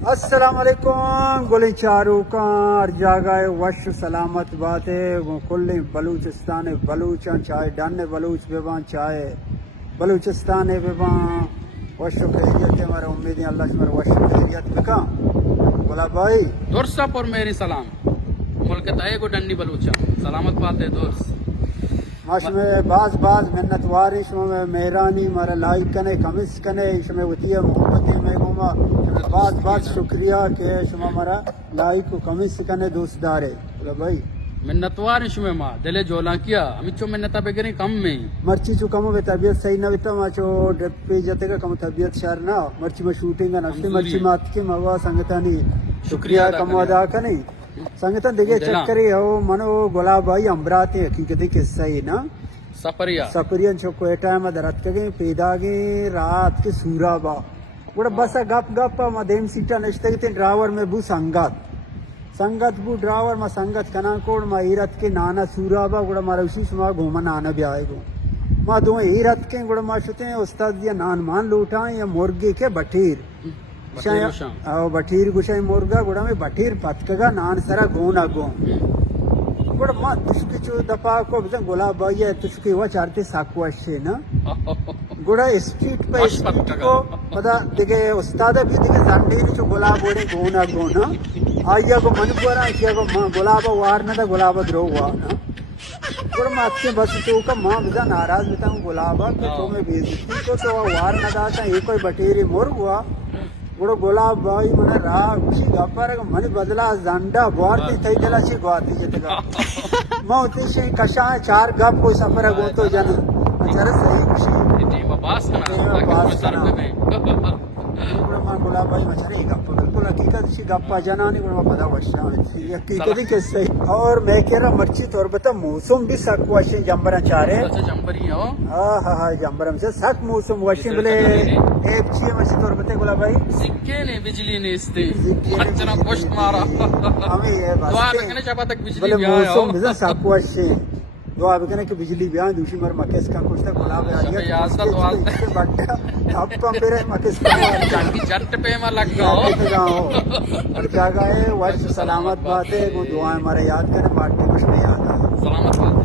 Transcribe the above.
السلام علیکم گلی چارو کار جاگائے وش سلامت باتے کل بلوچستان بلوچاں چائے ڈان بلوچ بیبان چائے بلوچستان بیبان وش خیریت ہمارا امیدیں اللہ شمر وش خیریت بکا بولا بھائی درسا پر میری سلام ملک تائے کو ڈنڈی بلوچا سلامت باتے درس ماش میں باز محنت واری شما میں مہرانی مارا لائک کنے کمس کنے شما وطیہ محبتی میں گوما باز شکریہ کہ شما مارا لائک و کمس کنے دوست دارے بولا بھائی منتوار شمع ماں دلے جولا کیا ہمیں چو منتا بگری کم میں مرچی چو کمو بے طبیعت صحیح نہ بیتا ما چو ڈپ پہ جاتے گا کم طبیعت شہر نہ مرچی میں شوٹنگ نہ نفتی مرچی مات کے موا سنگتانی شکریہ کم ادا کرنے سنگتن دیکھے چیک کری ہو منو گلاب بھائی امبراتے حقیقتی قصہ ہی نا سپریان چو کوئی ٹائم درت کے گئی پیدا گئی رات کے سورا با گوڑا بسا گپ گپ ما دیم سیٹا نشتے گئی ڈرائیور میں بو سنگت بو ڈرائیور ما سنگت کنا کوڑ ما ایرت کے نانا سورا با گوڑا ما روشی شما گھوما نانا بھی آئے گو ما دو ایرت کے گوڑا ما شتے ہیں استاد یا نان مان لوٹائیں یا مرگی کے بٹیر بٹیر گوشای مرگا گوڑا میں بٹیر پتکگا نان سرا گونا گو گوڑا ما تشکی چو دپا کو بزن گلاب بھائی ہے تشکی ہوا چارتے ساکو اشے نا گوڑا اسٹریٹ پہ اسٹریٹ کو پدا دیکھے استاد بھی دیکھے زنڈیر چو گلاب بوڑے گونا آئیا کو من پورا کیا کو گلابا وارنا دا گلابا درو ہوا نا گوڑا ما اچھے بس تو کا ماں بزا ناراض بیتا ہوں گلابا کہ تو میں بیزتی کو تو وارنا دا تا ایک کوئی بٹیری مرگ ہوا گوڑا گلاب بھائی منہ راہ کچھ گپا رہا منہ بدلا زنڈا بوارتی تھی دلا چی گواتی جتے گا ماں ہوتی شئی کشاں چار گپ کوئی سفر ہے گوتو جانا اچھارا صحیح کشی باس کنا گوڑا ماں گلاب بھائی مچھارے ہی گپا بالکل حقیقت شی گپا جانا نہیں گوڑا ماں پدا وشا حقیقتی کس سے اور میں کہہ رہا مرچی طور بتا موسم بھی سک وشی جمبرا چارے جمبری ہو ہاں جمبرم سے سک موسم وشی بلے ایک چیئے مرچی طور بتا گلاب بھائی سکے نے بجلی نے استے اچھنا پوشت مارا ہمیں یہ بات دعا بکنے چاپا تک بجلی بلے بھی آیا ہو موسم بزن سک وشی دعا بکنے کہ بجلی بیان دوشی مر مکس کا کچھ تک گلاب آگیا اب تو میرے مکس کا جٹ پہ میں لگ گا اور کیا گئے ورش سلامت بات ہے وہ دعائیں ہمارے یاد کریں پارٹی کچھ نہیں یاد آ سلامت بات